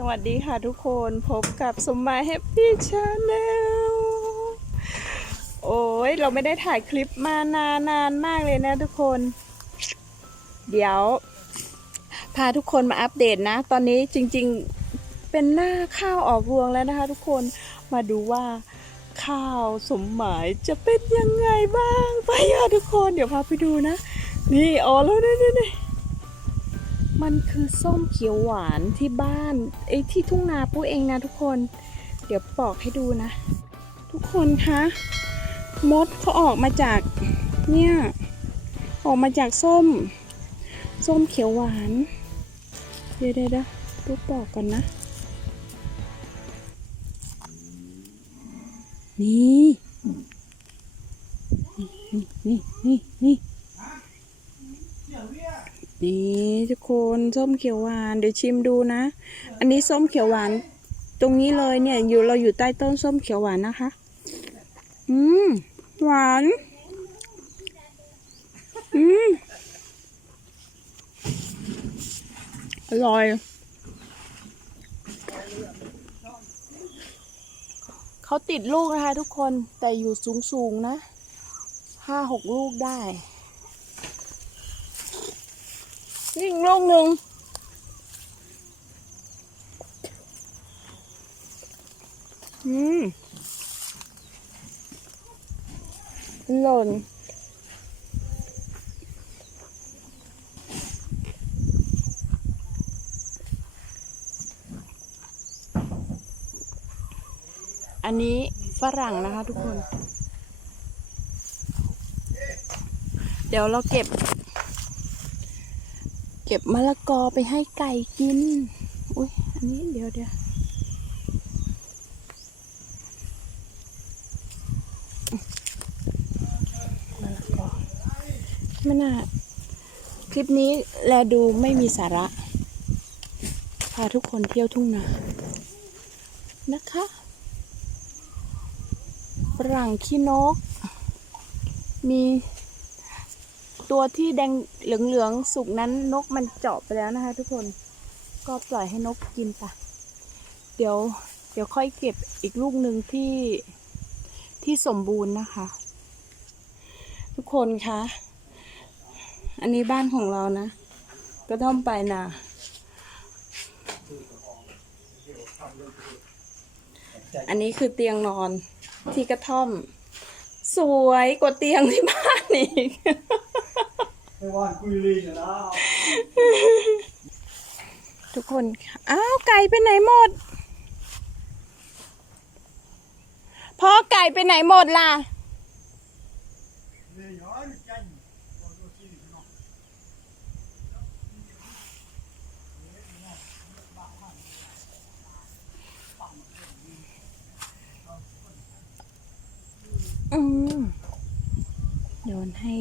สวัสดีค่ะทุกคนพบกับสมมาแฮปปี้ชาแนลโอ้ยเราไม่ได้ถ่ายคลิปมานานนานมากเลยนะทุกคน เดี๋ยว พาทุกคนมาอัปเดตนะ ตอนนี้จริงๆเป็นหน้าข้าวออกรวงแล้วนะคะ ทุกคนมาดูว่าข้าวสมหมายจะเป็นยังไงบ้าง ไปค่ะทุกคน เดี๋ยวพาไปดูนะ นี่อ๋อแล้วนี่นี่นี่ มันคือส้มเขียวหวานที่บ้านไอ้ที่ทุ่งนาปุ้ยเองนะทุกคน เดี๋ยวปอกให้ดูนะ ทุกคนคะมดเขาออกมาจากเนี่ยออกมาจากส้ม ส้มเขียวหวานเดี๋ยวเดี๋ยวเดี๋ยวลูกปอกก่อนนะ นี่ นี่นี่นี่นี่ นี่ทุกคนส้มเขียวหวานเดี๋ยวชิมดูนะ อันนี้ส้มเขียวหวาน ตรงนี้เลยเนี่ย อยู่เราอยู่ใต้ต้นส้มเขียวหวานนะคะ อืมหวาน อืมอร่อย เขาติดลูกนะคะทุกคนแต่อยู่สูงๆนะห้าหกลูกได้ นี่อีกลูกหนึ่งอืมหล่นอันนี้ฝรั่งนะคะทุกคน เดี๋ยวเราเก็บเก็บมะละกอไปให้ไก่กิน อุ้ยอันนี้เดี๋ยวเดี๋ยวมะละกอไม่น่า คลิปนี้แลดูไม่มีสาระ พาทุกคนเที่ยวทุ่งนา นะคะฝรั่งขี้นก มี ตัวที่แดงเหลืองๆสุกนั้นนกมันเจาะไปแล้วนะคะ ทุกคนก็ปล่อยให้นกกินไปเดี๋ยวเดี๋ยวค่อยเก็บอีกลูกหนึ่งที่ที่สมบูรณ์นะคะ ทุกคนคะอันนี้บ้านของเรานะกระท่อมไปลายนาอันนี้คือเตียงนอนที่กระท่อม สวยกว่าเตียงที่บ้านอีก ไม่ว่านกุยลีนนะทุกคนค่ะอ้าวไก่ไปไหนหมดพ่อไก่ไปไหนหมดล่ะ โยนให้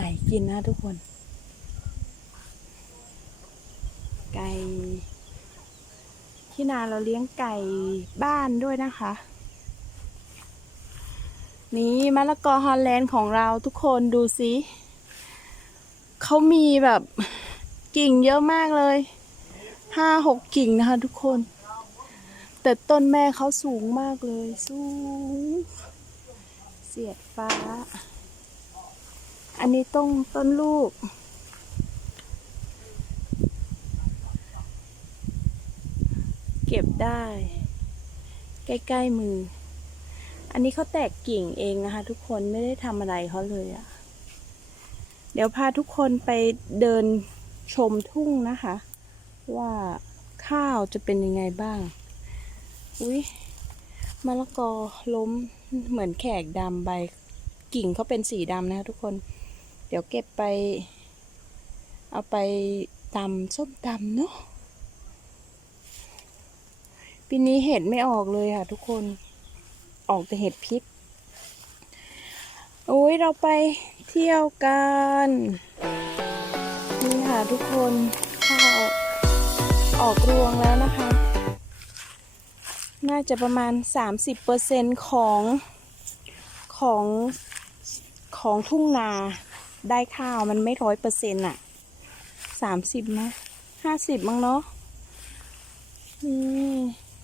ไก่กินนะทุกคน ไก่ที่นาเราเลี้ยงไก่บ้านด้วยนะคะ นี่มะละกอฮอลแลนด์ของเราทุกคนดูสิเขามีแบบกิ่งเยอะมากเลยห้าหกกิ่งนะคะทุกคน แต่ต้นแม่เขาสูงมากเลย สูง เสียดฟ้า อันนี้ต้นต้นลูก เก็บได้ ใกล้ ๆ มือ อันนี้เขาแตกกิ่งเองนะคะ ทุกคนไม่ได้ทำอะไรเขาเลยอะ่ะ เดี๋ยวพาทุกคนไปเดินชมทุ่งนะคะ ว่าข้าวจะเป็นยังไงบ้าง อุ้ยมะละกอล้มเหมือนแขกดำใบกิ่งเขาเป็นสีดำนะคะทุกคน เดี๋ยวเก็บไป เอาไปตำส้มตำเนาะปีนี้เห็ดไม่ออกเลยค่ะ ทุกคนออกแต่เห็ดพิษโอ้ยเราไปเที่ยวกันนี่ค่ะทุกคนข้าวออกรวงแล้วนะคะ น่าจะประมาณ 30%ของของของทุ่งนา ได้ข้าวมันไม่ร้อยเปอร์เซ็นต์อะสามสิบนะห้าสิบมั้งเนาะนี่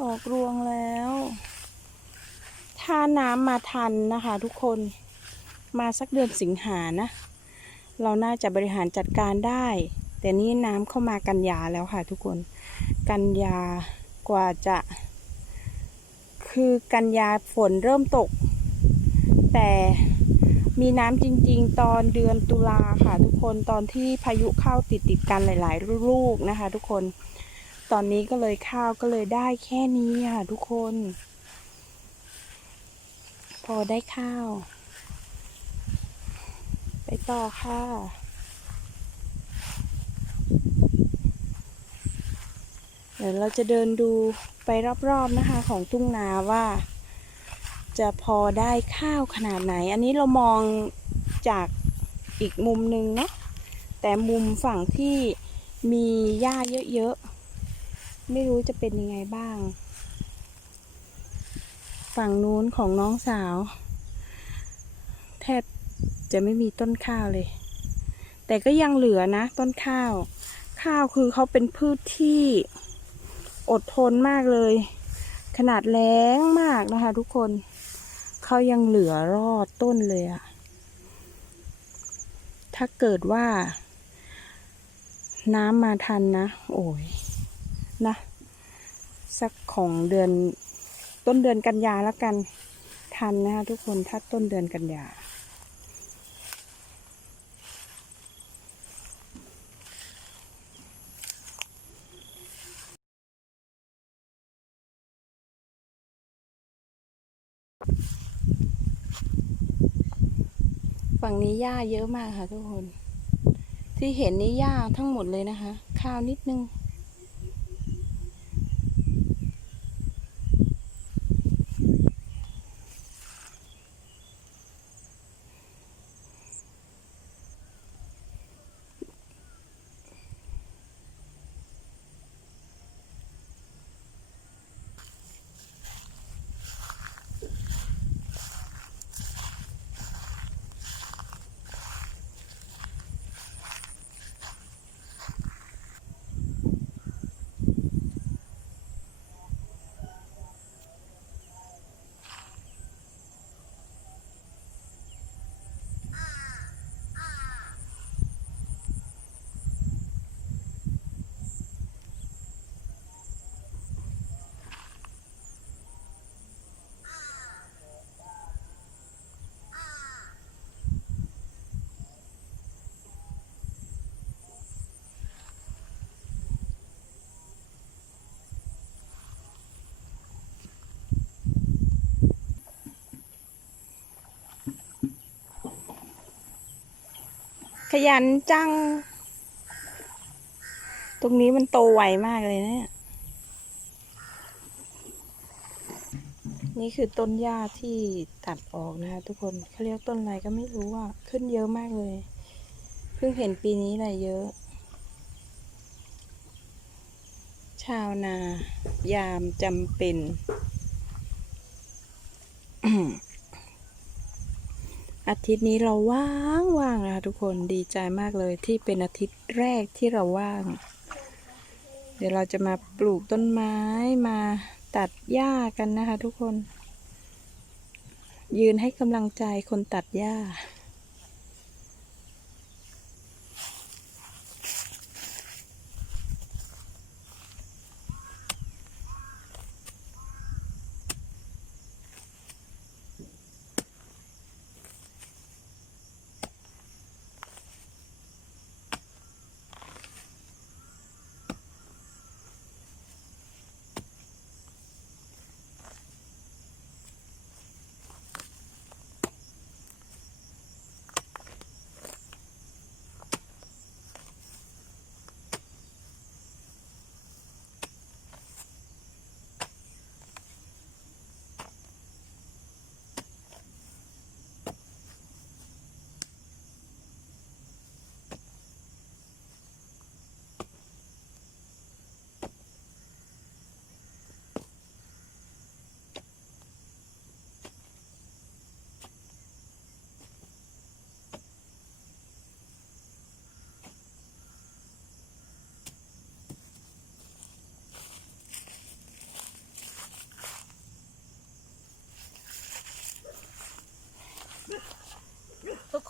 ออกรวงแล้ว ถ้าน้ำมาทันนะคะ ทุกคนมาสักเดือนสิงหานะ เราน่าจะบริหารจัดการได้ แต่นี่น้ำเข้ามากันยาแล้วค่ะ ทุกคน กันยากว่าจะ คือกันยาฝนเริ่มตก แต่ มีน้ำจริง ๆ ตอนเดือนตุลาค่ะ ทุกคนตอนที่พายุเข้าติดติดๆกันหลาย ๆ ลูกนะคะ ทุกคนตอนนี้ก็เลยข้าวก็เลยได้แค่นี้ค่ะ ทุกคน พอได้ข้าว ไปต่อค่ะเดี๋ยวเราจะเดินดูไปรอบๆนะคะของทุ่งนาว่า จะพอได้ข้าวขนาดไหน อันนี้เรามองจากอีกมุมหนึ่งเนาะแต่มุมฝั่งที่มีหญ้าเยอะๆ ไม่รู้จะเป็นยังไงบ้าง ฝั่งนู้นของน้องสาว แทบจะไม่มีต้นข้าวเลย แต่ก็ยังเหลือนะ ต้นข้าว ข้าวคือเขาเป็นพืชที่อดทนมากเลย ขนาดแล้งมากนะคะทุกคน เขายังเหลือรอดต้นเลยอะถ้าเกิดว่า น้ำมาทันนะ โอ้ยนะ สักของเดือนต้นเดือนกันยาแล้วกัน ทันนะคะทุกคนถ้าต้นเดือนกันยา ฝั่งนี้หญ้าเยอะมากค่ะทุกคน ที่เห็นนี่หญ้าทั้งหมดเลยนะคะ ข้าวนิดนึง ขยันจัง ตรงนี้มันโตไวมากเลยนะเนี่ย นี่คือต้นหญ้าที่ตัดออกนะคะทุกคนเขาเรียกต้นอะไรก็ไม่รู้อะ ขึ้นเยอะมากเลย เพิ่งเห็นปีนี้แหละเยอะ ชาวนา ยามจำเป็น อาทิตย์นี้เราว่างว่างนะคะทุกคนดีใจมากเลยที่เป็นอาทิตย์แรกที่เราว่าง เดี๋ยวเราจะมาปลูกต้นไม้มาตัดหญ้ากันนะคะทุกคน ยืนให้กำลังใจคนตัดหญ้า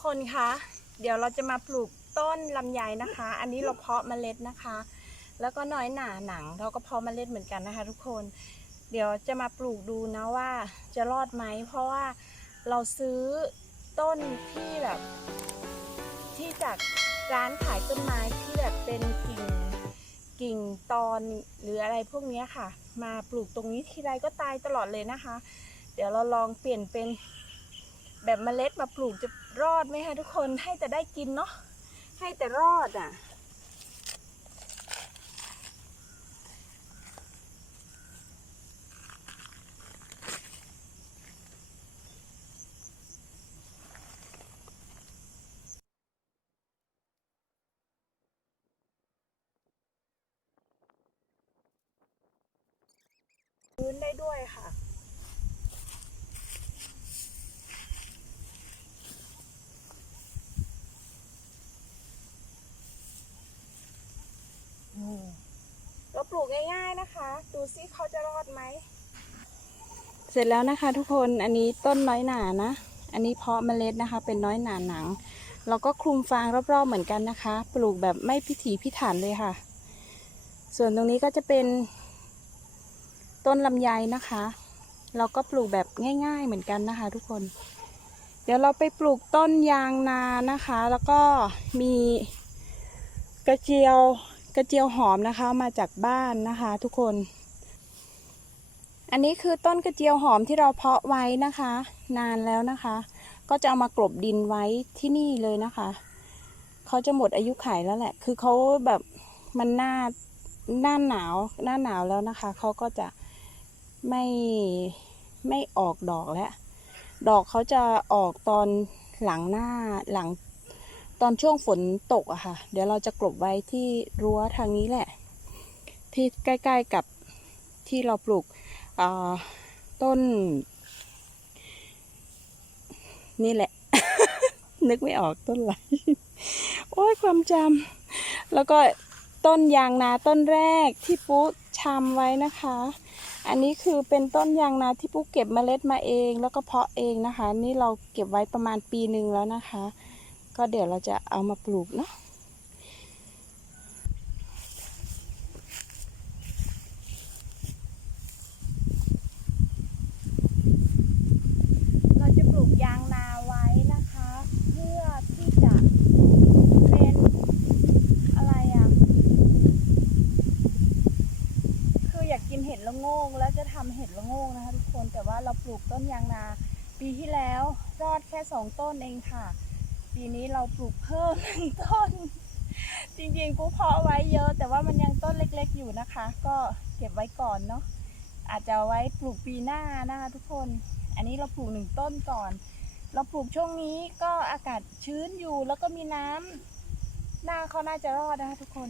คนคะเดี๋ยวเราจะมาปลูกต้นลำไยนะคะ อันนี้เราเพาะเมล็ดนะคะ แล้วก็น้อยหนาหนังเราก็เพาะเมล็ดเหมือนกันนะคะ ทุกคน เดี๋ยวจะมาปลูกดูนะว่าจะรอดไหมเพราะว่าเราซื้อต้นที่แบบ ที่จากร้านขายต้นไม้ที่แบบเป็นกิ่งกิ่งตอนหรืออะไรพวกนี้ค่ะ มาปลูกตรงนี้ทีไรก็ตายตลอดเลยนะคะ เดี๋ยวเราลองเปลี่ยนเป็น แบบเมล็ดมาปลูกจะรอดไหมคะทุกคนให้แต่ได้กินเนาะให้แต่รอดอะ พื้นได้ด้วยค่ะ เราปลู กง่ายๆนะคะ ดูซิเขาจะรอดไหม เสร็จแล้วนะคะทุกคนอันนี้ต้นน้อยหนานะ อันนี้เพาะเมล็ดนะคะ เป็นน้อยหนาหนัง เราก็คลุมฟางรอบๆเหมือนกันนะคะ ปลูกแบบไม่พิถีพิถันเลยค่ะ ส่วนตรงนี้ก็จะเป็นต้นลำไยนะคะ เราก็ปลูกแบบง่าย ๆเหมือนกันนะคะ ทุกคน เดี๋ยวเราไปปลูกต้นยางนานะคะ แล้วก็มีกระเจียว กระเจียวหอมนะคะมาจากบ้านนะคะ ทุกคน อันนี้คือต้นกระเจียวหอมที่เราเพาะไว้นะคะ นานแล้วนะคะ ก็จะเอามากลบดินไว้ที่นี่เลยนะคะเขาจะหมดอายุไขแล้วแหละ คือเขาแบบมันหน้าหน้าหนาวหน้าหนาวแล้วนะคะเขาก็จะไม่ไม่ออกดอกแล้ว ดอกเขาจะออกตอนหลังหน้าหลัง ตอนช่วงฝนตกอะค่ะ เดี๋ยวเราจะกลบไว้ที่รั้วทางนี้แหละ ที่ใกล้ๆกับที่เราปลูกต้น นี่แหละ นึกไม่ออกต้นอะไรโอ้ยความจำแล้วก็ต้นยางนาต้นแรกที่ปุ๊ชำไว้นะคะ อันนี้คือเป็นต้นยางนาที่ปุ๊เก็บเมล็ดมาเอง แล้วก็เพาะเองนะคะ นี่เราเก็บไว้ประมาณปีหนึ่งแล้วนะคะ ก็เดี๋ยวเราจะเอามาปลูกเนาะเราจะปลูกยางนาไว้นะคะ เพื่อที่จะเป็นอะไรอะ คืออยากกินเห็ดละโงงแล้วจะทำเห็ดละโงงนะคะทุกคนแต่ว่าเราปลูกต้นยางนา ปีที่แล้วรอดแค่สองต้นเองค่ะ ปีนี้เราปลูกเพิ่มหนึ่งต้น จริงๆ กูเพาะไว้เยอะ แต่ว่ามันยังต้นเล็กๆอยู่นะคะ ก็เก็บไว้ก่อนเนาะอาจจะไว้ปลูกปีหน้านะคะทุกคน อันนี้เราปลูกหนึ่งต้นก่อน เราปลูกช่วงนี้ก็อากาศชื้นอยู่แล้วก็มีน้ำหน้าเขาน่าจะรอดนะคะทุกคน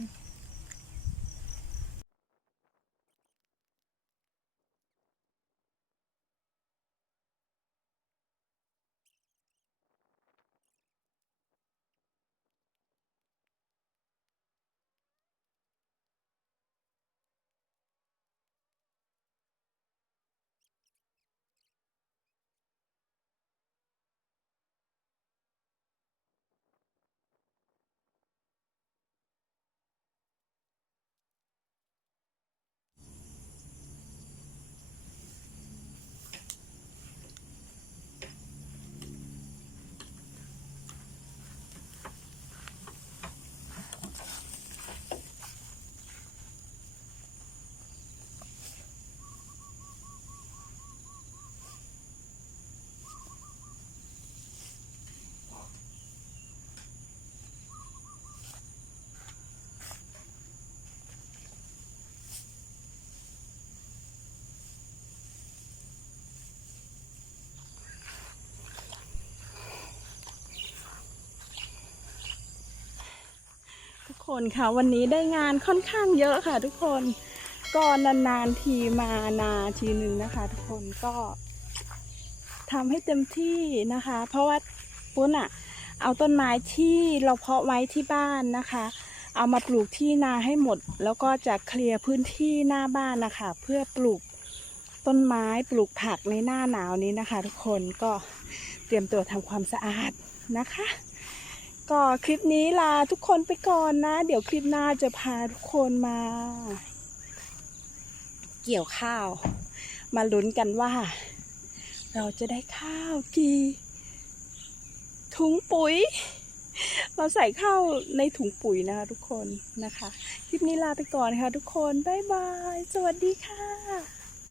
คนค่ะ วันนี้ได้งานค่อนข้างเยอะค่ะ ทุกคนก็นานๆทีมานาทีหนึ่งนะคะ ทุกคนก็ทำให้เต็มที่นะคะ เพราะว่าปุ้นอะเอาต้นไม้ที่เราเพาะไว้ที่บ้านนะคะ เอามาปลูกที่นาให้หมด แล้วก็จะเคลียร์พื้นที่หน้าบ้านนะคะ เพื่อปลูกต้นไม้ปลูกผักในหน้าหนาวนี้นะคะ ทุกคนก็เตรียมตัวทำความสะอาดนะคะ ก็คลิปนี้ลาทุกคนไปก่อนนะ เดี๋ยวคลิปหน้าจะพาทุกคนมา เกี่ยวข้าว มาลุ้นกันว่า เราจะได้ข้าวกี่ถุงปุ๋ย เราใส่ข้าวในถุงปุ๋ยนะคะทุกคนนะคะ คลิปนี้ลาไปก่อนค่ะทุกคน บ๊ายบาย สวัสดีค่ะ